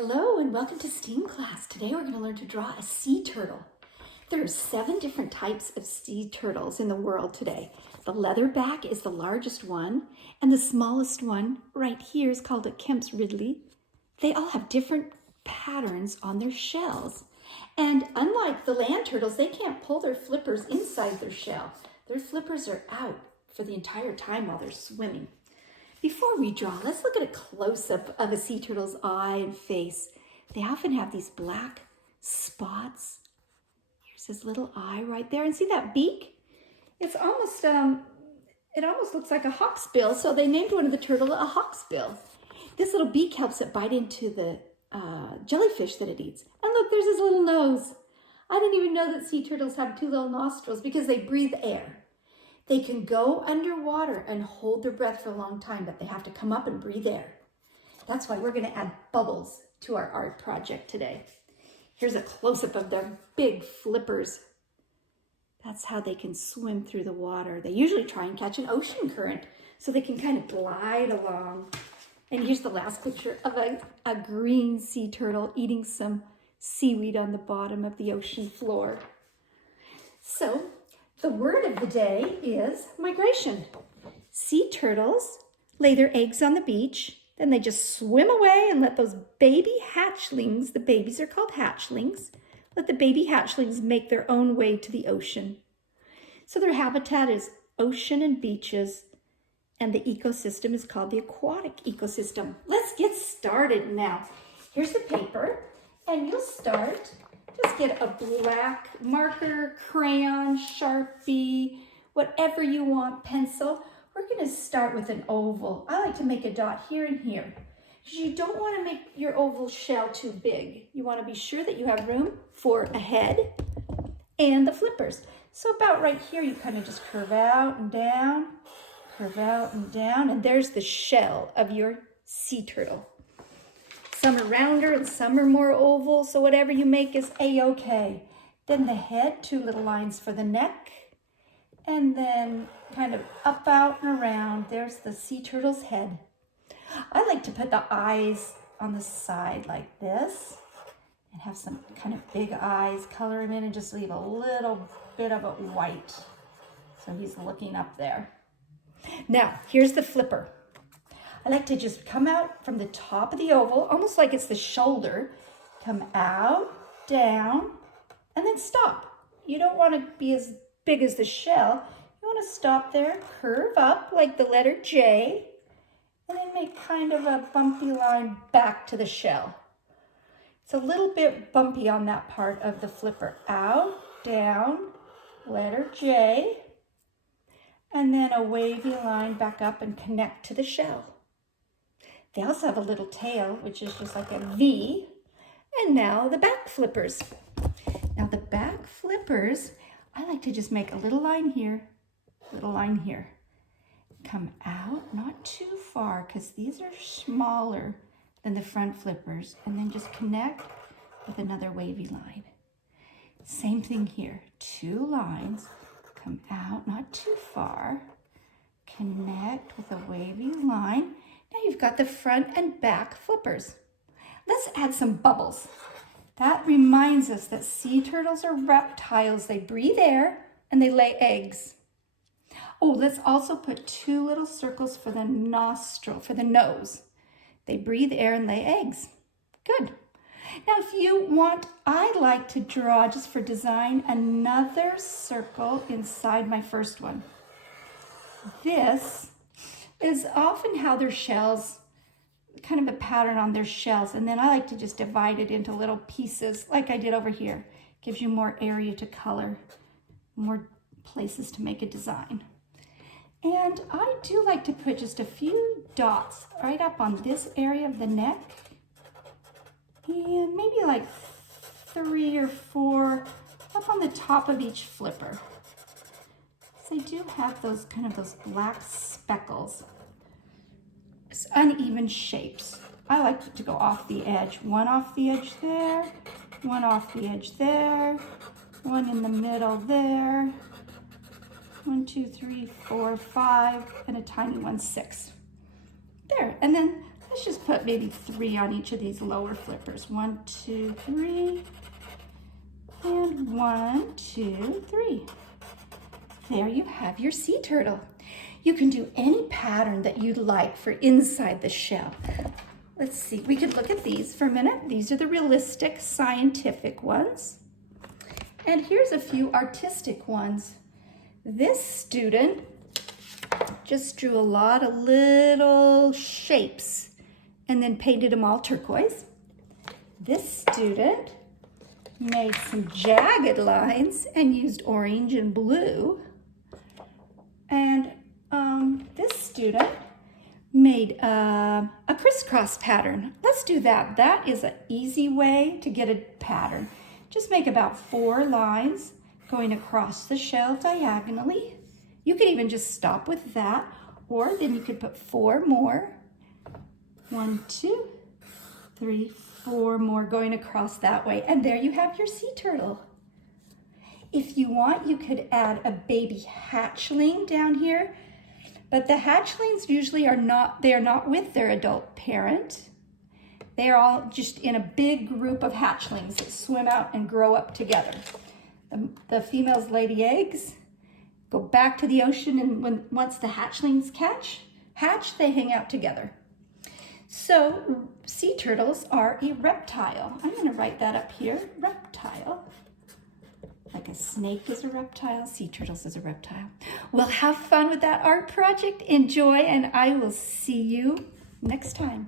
Hello and welcome to STEAM class. Today we're going to learn to draw a sea turtle. There are 7 different types of sea turtles in the world today. The leatherback is the largest one, and the smallest one right here is called a Kemp's Ridley. They all have different patterns on their shells. And unlike the land turtles, they can't pull their flippers inside their shell. Their flippers are out for the entire time while they're swimming. Before we draw, let's look at a close-up of a sea turtle's eye and face. They often have these black spots. Here's his little eye right there. And see that beak? It's almost, it almost looks like a hawksbill, so they named one of the turtle a hawksbill. This little beak helps it bite into the jellyfish that it eats. And look, there's his little nose. I didn't even know that sea turtles have 2 little nostrils because they breathe air. They can go underwater and hold their breath for a long time, but they have to come up and breathe air. That's why we're going to add bubbles to our art project today. Here's a close-up of their big flippers. That's how they can swim through the water. They usually try and catch an ocean current so they can kind of glide along. And here's the last picture of a green sea turtle eating some seaweed on the bottom of the ocean floor. So, the word of the day is migration. Sea turtles lay their eggs on the beach, then they just swim away and let those baby hatchlings, the babies are called hatchlings, let the baby hatchlings make their own way to the ocean. So their habitat is ocean and beaches, and the ecosystem is called the aquatic ecosystem. Let's get started now. Here's the paper, and you'll start. Just get a black marker, crayon, Sharpie, whatever you want, pencil. We're going to start with an oval. I like to make a dot here and here. You don't want to make your oval shell too big. You want to be sure that you have room for a head and the flippers. So about right here, you kind of just curve out and down, and there's the shell of your sea turtle. Some are rounder and some are more oval, so whatever you make is a-okay. Then the head, 2 little lines for the neck, and then kind of up, out, and around. There's the sea turtle's head. I like to put the eyes on the side like this and have some kind of big eyes, color them in, and just leave a little bit of it white. So he's looking up there. Now, here's the flipper. I like to just come out from the top of the oval, almost like it's the shoulder. Come out, down, and then stop. You don't want to be as big as the shell. You want to stop there, curve up like the letter J, and then make kind of a bumpy line back to the shell. It's a little bit bumpy on that part of the flipper. Out, down, letter J, and then a wavy line back up and connect to the shell. They also have a little tail, which is just like a V. And now the back flippers. Now the back flippers, I like to just make a little line here, little line here. Come out, not too far, because these are smaller than the front flippers. And then just connect with another wavy line. Same thing here, 2 lines. Come out, not too far. Connect with a wavy line. Now you've got the front and back flippers. Let's add some bubbles. That reminds us that sea turtles are reptiles. They breathe air and they lay eggs. Oh, let's also put 2 little circles for the nostril, for the nose. They breathe air and lay eggs. Good. Now if you want, I like to draw, just for design, another circle inside my first one. This is often how their shells, kind of a pattern on their shells. And then I like to just divide it into little pieces like I did over here. Gives you more area to color, more places to make a design. And I do like to put just a few dots right up on this area of the neck. And maybe like 3 or 4 up on the top of each flipper. They do have those kind of those black speckles. It's uneven shapes. I like to go off the edge. 1 off the edge there, 1 off the edge there, 1 in the middle there. 1, 2, 3, 4, 5, and a tiny one, 6. There, and then Let's just put maybe 3 on each of these lower flippers. 1, 2, 3. And 1, 2, 3. There you have your sea turtle. You can do any pattern that you'd like for inside the shell. Let's see, we could look at these for a minute. These are the realistic, scientific ones. And here's a few artistic ones. This student just drew a lot of little shapes and then painted them all turquoise. This student made some jagged lines and used orange and blue. And this student made a crisscross pattern. Let's do that. That is an easy way to get a pattern. Just make about 4 lines going across the shell diagonally. You could even just stop with that, or then you could put 4 more. 1, 2, 3, 4 more going across that way. And there you have your sea turtle. If you want, you could add a baby hatchling down here. But the hatchlings usually are not with their adult parent. They are all just in a big group of hatchlings that swim out and grow up together. The females lay the eggs, go back to the ocean, and once the hatchlings hatch, they hang out together. So sea turtles are a reptile. I'm going to write that up here, reptile. Like a snake is a reptile, sea turtles is a reptile. Well, have fun with that art project. Enjoy, and I will see you next time.